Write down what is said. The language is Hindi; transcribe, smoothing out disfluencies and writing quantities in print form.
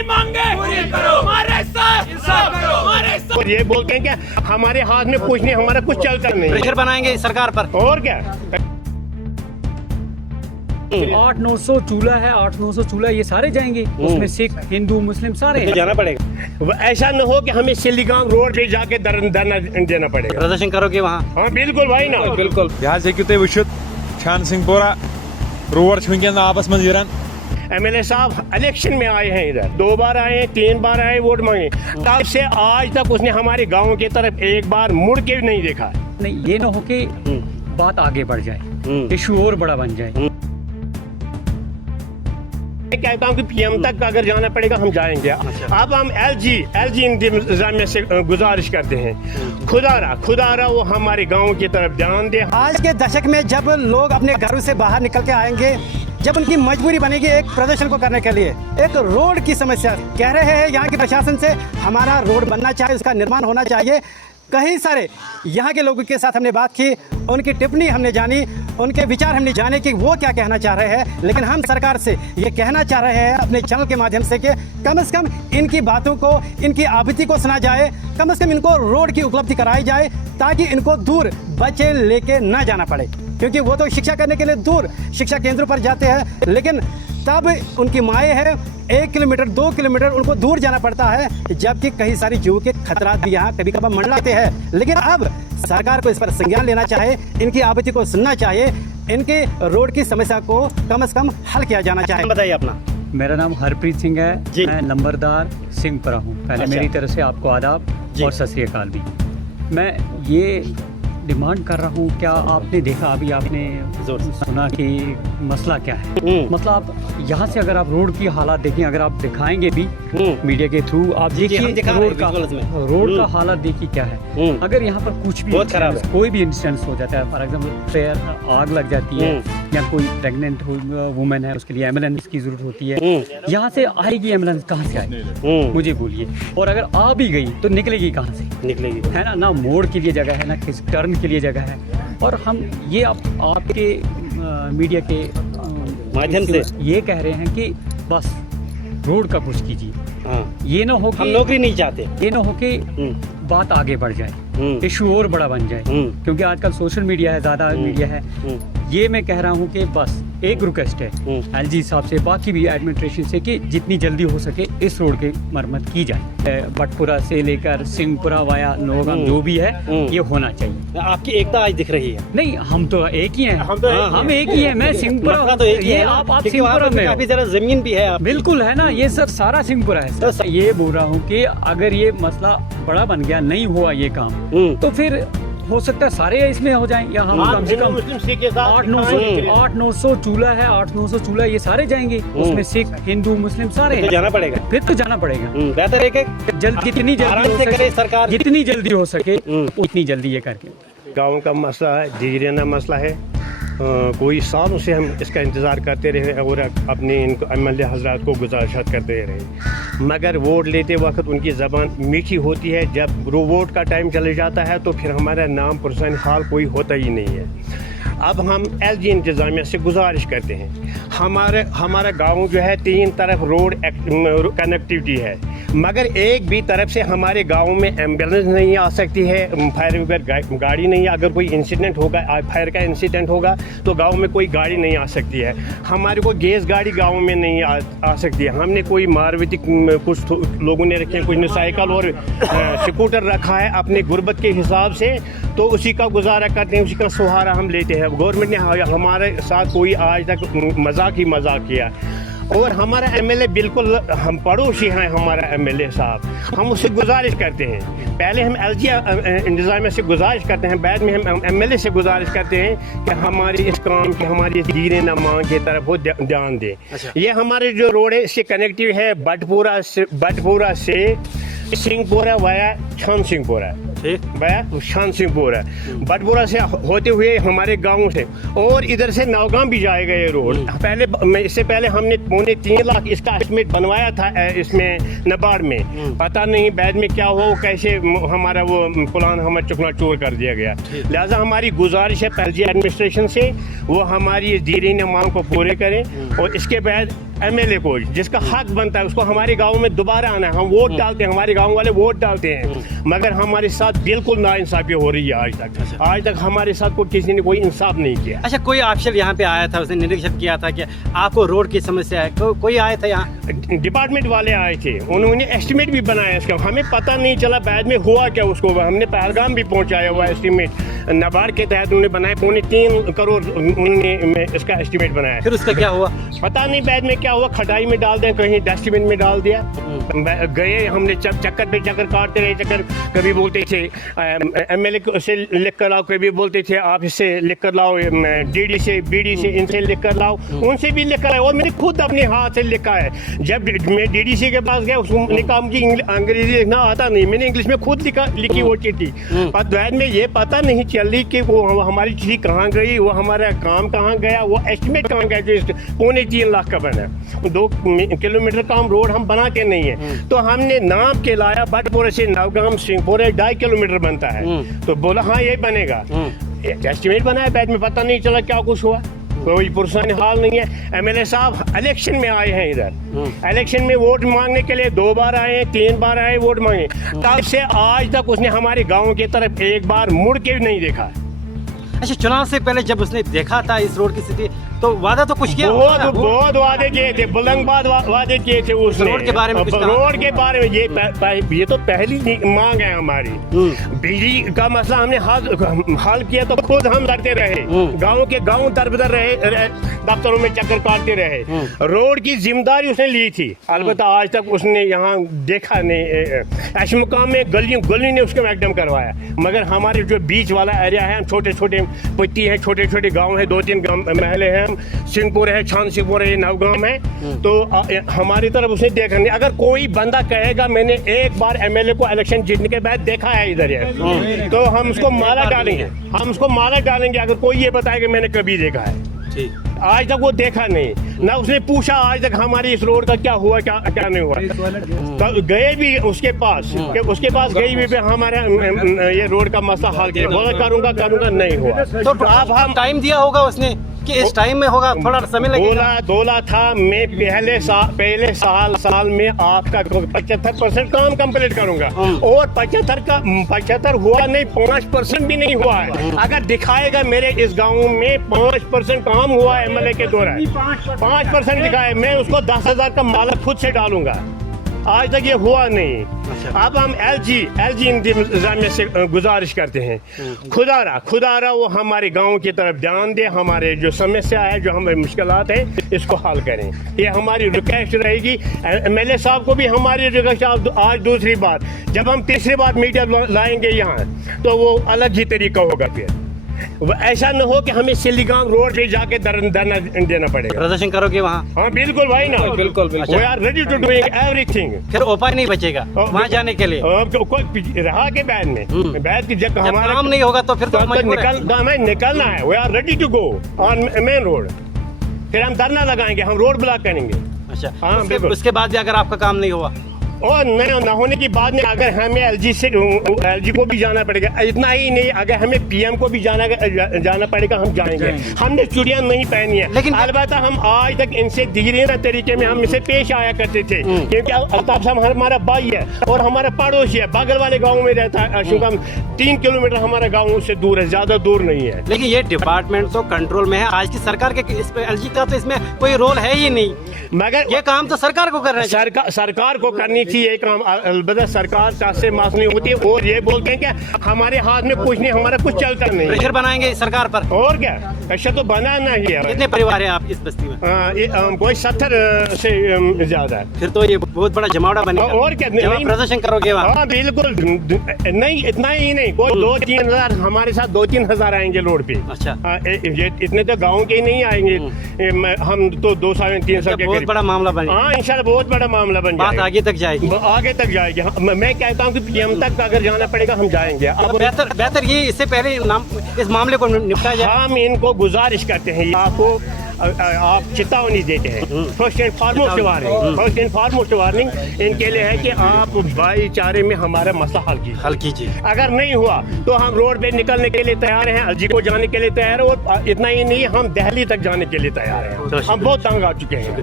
हमारी मांगे पूरी करो, हमारे साथ इंसाफ करो, हमारे साथ। और ये बोलते हैं कि हमारे हाथ में कुछ नहीं, हमारा कुछ चलता नहीं। प्रेशर बनाएंगे सरकार पर और क्या 800-900 चूल्हा है, 800-900 चूल्हा ये सारे जाएंगे, उसमें सिख हिंदू मुस्लिम सारे हैं। जाना पड़ेगा। वो ऐसा न हो कि हमें सिलीगांव रोड पे जाके धरना देना पड़ेगा। प्रदर्शन करोगे वहाँ? हाँ बिल्कुल भाई ना बिल्कुल। यह हेकू तुम वो छान सिंहपोरा रोड वनकन आपस मज गिरान। MLA साहब इलेक्शन में आए हैं, इधर 2 बार आए हैं, 3 बार आए वोट मांगे, तब से आज तक उसने हमारे गांव की तरफ एक बार मुड़ के भी नहीं देखा। नहीं ये ना हो कि बात आगे बढ़ जाए, इशू और बड़ा बन जाए। मैं कहता हूँ कि PM तक अगर जाना पड़ेगा हम जाएंगे। अब हम LG इंतजामिया से गुजारिश करते हैं, खुदारा वो हमारे गांव की तरफ ध्यान दे। आज के दशक में जब लोग अपने घरों से बाहर निकल के आएंगे, जब उनकी मजबूरी बनेगी एक प्रदर्शन को करने के लिए, एक रोड की समस्या कह रहे हैं यहाँ के प्रशासन से हमारा रोड बनना चाहिए, उसका निर्माण होना चाहिए। कई सारे यहाँ के लोगों के साथ हमने बात की, उनकी टिप्पणी हमने जानी, उनके विचार हमने जाने कि वो क्या कहना चाह रहे हैं। लेकिन हम सरकार से ये कहना चाह रहे हैं अपने चैनल के माध्यम से कि कम से कम इनकी बातों को, इनकी आवृत्ति को सुना जाए, कम से कम इनको रोड की उपलब्धि कराई जाए, ताकि इनको दूर बच्चे लेके ना जाना पड़े, क्योंकि वो तो शिक्षा करने के लिए दूर शिक्षा केंद्रों पर जाते हैं, लेकिन तब उनकी माएँ हैं 1 किलोमीटर 2 किलोमीटर उनको दूर जाना पड़ता है, जबकि कई सारी जीव के खतरा भी यहाँ कभी कभार मंडराते हैं। लेकिन अब सरकार को इस पर संज्ञान लेना चाहिए, इनकी आवृत्ति को सुनना चाहिए, इनके रोड की समस्या को कम से कम हल किया जाना चाहिए। बताइए अपना। मेरा नाम हरप्रीत सिंह है, जी। मैं नंबरदार सिंहपुरा हूँ। पहले अच्छा। मेरी तरफ से आपको आदाब और सत श्री अकाल भी। मैं ये डिमांड कर रहा हूँ, क्या आपने देखा, अभी आपने सुना कि मसला क्या है? मतलब आप यहाँ से अगर आप रोड की हालात देखें, अगर आप दिखाएंगे भी मीडिया के थ्रू, आप देखिए रोड का हालत देखिए क्या है। अगर यहाँ पर कुछ भी बहुत खराब है, कोई भी इंसिडेंस हो जाता है, फॉर एग्जाम्पल ट्रेन आग लग जाती है या कोई प्रेग्नेंट वुमेन है, उसके लिए एम्बुलेंस की जरूरत होती है, यहाँ से आएगी एम्बुलेंस कहाँ से आएगी? मुझे बोलिए। और अगर आ भी गई तो निकलेगी कहाँ से? निकलेगी है ना मोड़ के लिए जगह है, ना किस टर्न के लिए जगह है। और हम ये आपके मीडिया के माध्यम से ये कह रहे हैं कि बस रोड का कुछ कीजिए। ये ना हो कि हम नौकरी नहीं चाहते, ये ना हो कि बात आगे बढ़ जाए, इशू और बड़ा बन जाए, क्योंकि आजकल सोशल मीडिया है, ज़्यादा मीडिया है। ये मैं कह रहा हूँ कि बस एक रिक्वेस्ट है LG साहब से, बाकी भी एडमिनिस्ट्रेशन से, कि जितनी जल्दी हो सके इस रोड की मरम्मत की जाए। बटपुरा से लेकर सिंहपुरा वाया नौगाम जो भी है ये होना चाहिए। आपकी एकता आज दिख रही है। नहीं, हम तो एक ही हैं, हम एक ही हैं। मैं सिंहपुरा तो एक ही ये है, आप सिंहपुरा में काफी जरा जमीन भी है आप। बिल्कुल है ना, ये सर सारा सिंहपुरा है सर। ये बोल रहा हूँ कि अगर ये मसला बड़ा बन गया, नहीं हुआ ये काम, तो फिर हो सकता है सारे इसमें हो जाएं, या हम कम से कम 800-900 चूल्हा है, 800-900 चूल्हा ये सारे जाएंगे, उसमें सिख हिंदू मुस्लिम सारे हैं। जाना पड़ेगा, फिर तो जाना पड़ेगा। बेहतर है कि जितनी जल्दी से करे सरकार, जितनी जल्दी हो सके उतनी जल्दी ये करके। गाँव का मसला है, जीराना मसला है, कोई सालों से हम इसका इंतज़ार करते रहे और अपने इनको MLA हजरात को गुजारिशात करते रहे, मगर वोट लेते वक्त उनकी ज़बान मीठी होती है। जब वोट का टाइम चले जाता है तो फिर हमारा नाम पुरसान हाल कोई होता ही नहीं है। अब हम LG इंतज़ामिया से गुजारिश करते हैं, हमारा गांव जो है 3 तरफ रोड कनेक्टिविटी है, मगर एक भी तरफ से हमारे गांव में एम्बुलेंस नहीं आ सकती है, फायर ब्रिगेड गाड़ी नहीं है। अगर कोई इंसिडेंट होगा, फायर का इंसिडेंट होगा, तो गांव में कोई गाड़ी नहीं आ सकती है। हमारे को गैस गाड़ी गांव में नहीं आ सकती है। हमने कोई मारुति, कुछ लोगों ने रखे, कुछ ने साइकिल और स्कूटर रखा है अपने गुर्बत के हिसाब से, तो उसी का गुजारा करते हैं, उसी का सहारा हम लेते हैं। गवर्नमेंट ने हमारे साथ कोई आज तक मजाक किया। और हमारा MLA बिल्कुल, हम पड़ोसी हैं, हमारा MLA साहब, हम उससे गुजारिश करते हैं, पहले हम LG इंतज़ामिया से गुजारिश करते हैं, बाद में हम MLA से गुजारिश करते हैं कि हमारी इस काम की, हमारी जीराना मांग की तरफ वो ध्यान दें। ये हमारे जो रोड है इससे कनेक्टिव है बटपुरा से सिंहपुरा वाया छान सिंहपुरा है, ठीक। भैया छान सिंहपुर है, बटपुरा से होते हुए हमारे गाँव से, और इधर से नौगाम भी जाएगा ये रोड। पहले इससे पहले हमने 3.25 लाख इसका एस्टिमेट बनवाया था इसमें नबार्ड में, पता नहीं बाद में क्या हुआ, कैसे हमारा वो प्लान हमें चुकना चूर कर दिया गया। लिहाजा हमारी गुजारिश है पहले एडमिनिस्ट्रेशन से वो हमारी दीरीन मांग को पूरे करें, और इसके बाद एमएलए को जिसका हक बनता है उसको हमारे गांव में दोबारा आना है। हम वोट डालते हैं, हमारे गांव वाले वोट डालते हैं, मगर हमारे साथ बिल्कुल नाइंसाफी हो रही है आज तक हमारे साथ को किसी ने कोई इंसाफ नहीं किया। अच्छा, कोई ऑफिशियल यहाँ पे आया था, उसने निरीक्षण किया था कि आपको रोड की समस्या है? कोई आया था यहाँ? डिपार्टमेंट वाले आए थे, उन्होंने एस्टिमेट भी बनाया इसका, हमें पता नहीं चला बाद में हुआ क्या उसको। हमने पहलगाम भी पहुंचाया हुआ एस्टिमेट, नबार्ड के तहत उन्होंने बनाया 3.25 करोड़ उन्होंने इसका एस्टिमेट बनाया। फिर उसका क्या हुआ? पता नहीं बाद में क्या हुआ, खटाई में डाल दें, कहीं डस्टबिन में डाल दिया। गए हमने चक्कर पे चक्कर काटते रहे, चक्कर कभी बोलते थे एमएलए से लिख कर लाओ, कभी बोलते थे आप इससे लिख कर लाओ, डीडी से बीडी से इनसे लिख कर लाओ, उनसे भी लिख कर लाओ, और मैंने खुद अपने हाथ से लिखा है। जब मैं डीडीसी के पास गया उसने कहा मुझे अंग्रेजी लिखना आता नहीं, मैंने इंग्लिश में खुद लिखी वो चिट्ठी। और बाद में ये पता नहीं चली कि वो हमारी चिट्ठी कहाँ गई, वो हमारा काम कहाँ गया, वो एस्टिमेट कहाँ गया जो 3.25 लाख का बना। 2 किलोमीटर का हम रोड हम बनाते नहीं है, तो हमने नाम के लाया बटपुरा से नवगाम सिंहपुरा 2.5 किलोमीटर बनता है, तो बोला हाँ ये बनेगा, एस्टिमेट बनाया, बाद में पता नहीं चला क्या कुछ हुआ, कोई पुरसानी हाल नहीं है। एमएलए साहब इलेक्शन में आए हैं इधर, इलेक्शन में वोट मांगने के लिए 2 बार आए, 3 बार आए वोट मांगे, तब से आज तक उसने हमारे गांव की तरफ एक बार मुड़ के भी नहीं देखा। अच्छा, चुनाव से पहले जब उसने देखा था इस रोड की स्थिति, तो वादा तो कुछ किया? बहुत वादे किए थे, बुलंदबाज वादे किए थे उसने रोड के बारे में। रोड के बारे में ये तो पहली मांग है हमारी। बिजली का मसला हमने हल किया तो खुद हम लड़ते रहे, गाँव के गाँव दरबदर रहे, दफ्तरों में चक्कर काटते रहे। रोड की जिम्मेदारी उसने ली थी, अलबत्ता आज तक उसने यहाँ देखा नहीं। अशमुकाम में गली ने उसको एकदम करवाया, मगर हमारे जो बीच वाला एरिया है, छोटे छोटे पट्टी है, छोटे छोटे गाँव है, 2-3 महले हैं, सिंहपुर है, छान सिंहपुर है, नवगाम है, तो हमारी तरफ उसने देखा नहीं। अगर कोई बंदा कहेगा मैंने एक बार एमएलए को इलेक्शन जीतने के बाद देखा है इधर है, तो हम उसको माला डालेंगे, अगर कोई ये बताएगा मैंने कभी देखा है। आज तक वो देखा नहीं, ना उसने पूछा आज तक हमारी इस रोड का क्या हुआ, क्या नहीं हुआ। तो गए भी उसके पास गई भी हमारे ये रोड का मसला हल किया, बोला करूंगा नहीं हुआ। तो अब हम टाइम दिया होगा उसने कि इस टाइम में होगा, थोड़ा समय लगेगा। बोला था मैं पहले साल में आपका 75% काम कंप्लीट करूंगा, और 75 हुआ नहीं, 5% भी नहीं हुआ है। अगर दिखाएगा मेरे इस गांव में 5% काम हुआ है एमएलए के दौरान, 5% दिखाए, मैं उसको 10,000 का मालक खुद से डालूंगा। आज तक ये हुआ नहीं। अब हम एलजी इंतजामिया से गुजारिश करते हैं, खुदारा वो हमारे गांव की तरफ ध्यान दे, हमारे जो समस्या है, जो हमारे मुश्किलात है, इसको हल करें। ये हमारी रिक्वेस्ट रहेगी। एमएलए साहब को भी हमारी रिक्वेस्ट। आज दूसरी बात, जब हम तीसरी बार मीडिया लाएंगे यहाँ, तो वो अलग ही तरीका होगा। फिर ऐसा न हो कि हमें सिल्लीगांव रोड पे जाके धरना देना पड़ेगा। प्रदर्शन करोगे वहाँ? हाँ बिल्कुल भाई ना, बिल्कुल। We are ready to doing everything. फिर उपाय नहीं बचेगा वहाँ जाने के लिए? कोई रहा के बैद में, बैद की जब हमारा काम नहीं होगा तो फिर तो हमें निकलना है। We are ready to go on main road. फिर हम धरना लगाएंगे, हम रोड ब्लॉक करेंगे। अच्छा, हाँ, उसके बाद भी अगर आपका काम नहीं हुआ और न होने की बाद में अगर हमें एलजी को भी जाना पड़ेगा, इतना ही नहीं, अगर हमें पीएम को भी जाना पड़ेगा, हम जाएंगे। हमने चूड़ियां नहीं पहनी है, लेकिन अलबत्ता हम आज तक इनसे धीरे तरीके में हम इसे पेश आया करते थे, क्योंकि अल्ताफ साहब हमारा भाई है और हमारा पड़ोसी है, बगल वाले गाँव में रहता है। अशोकम 3 किलोमीटर हमारा गाँव से दूर है, ज्यादा दूर नहीं है। लेकिन ये डिपार्टमेंट तो कंट्रोल में है आज की सरकार के, इस पे एलजी का तो इसमें कोई रोल है ही नहीं, मगर ये काम तो सरकार को करना है। सरकार को करनी ये काम, अलबत्ता सरकार से मास नहीं होती, और ये बोलते हैं कि हमारे हाथ में कुछ नहीं, हमारा कुछ चलता नहीं। प्रेशर बनाएंगे सरकार पर, और क्या, प्रेशर तो बनाना ही है। कितने परिवार हैं आप इस बस्ती में? कोई 70 से ज्यादा है। फिर तो ये बहुत बड़ा जमावड़ा बनेगा। और क्या, प्रदर्शन करोगे वहाँ? हाँ बिल्कुल, नहीं इतना ही नहीं, कोई 2-3 हजार हमारे साथ 2-3 हजार आएंगे रोड पे। अच्छा, ये इतने तो गाँव के ही नहीं आएंगे, हम तो 200-300 के बहुत बड़ा मामला बनेगा। हाँ इंशाल्लाह बहुत बड़ा मामला बन जाएगा। बात आगे तक जाएगी। जाएगी? आगे तक जाएगी। मैं कहता हूँ कि पीएम तक अगर जाना पड़ेगा हम जाएंगे। अब बेहतर ये इससे पहले इस मामले को निपटाया जाए। हम इनको गुजारिश करते हैं, आपको आप चेतावनी देते हैं, फर्स्ट एंड फॉरमोस्ट वार्निंग इनके लिए है कि आप भाईचारे में हमारा मसला हल कीजिए। अगर नहीं हुआ तो हम रोड पे निकलने के लिए तैयार हैं, अलजी को जाने के लिए तैयार हैं, और इतना ही नहीं हम दिल्ली तक जाने के लिए तैयार हैं। हम बहुत तंग आ चुके हैं।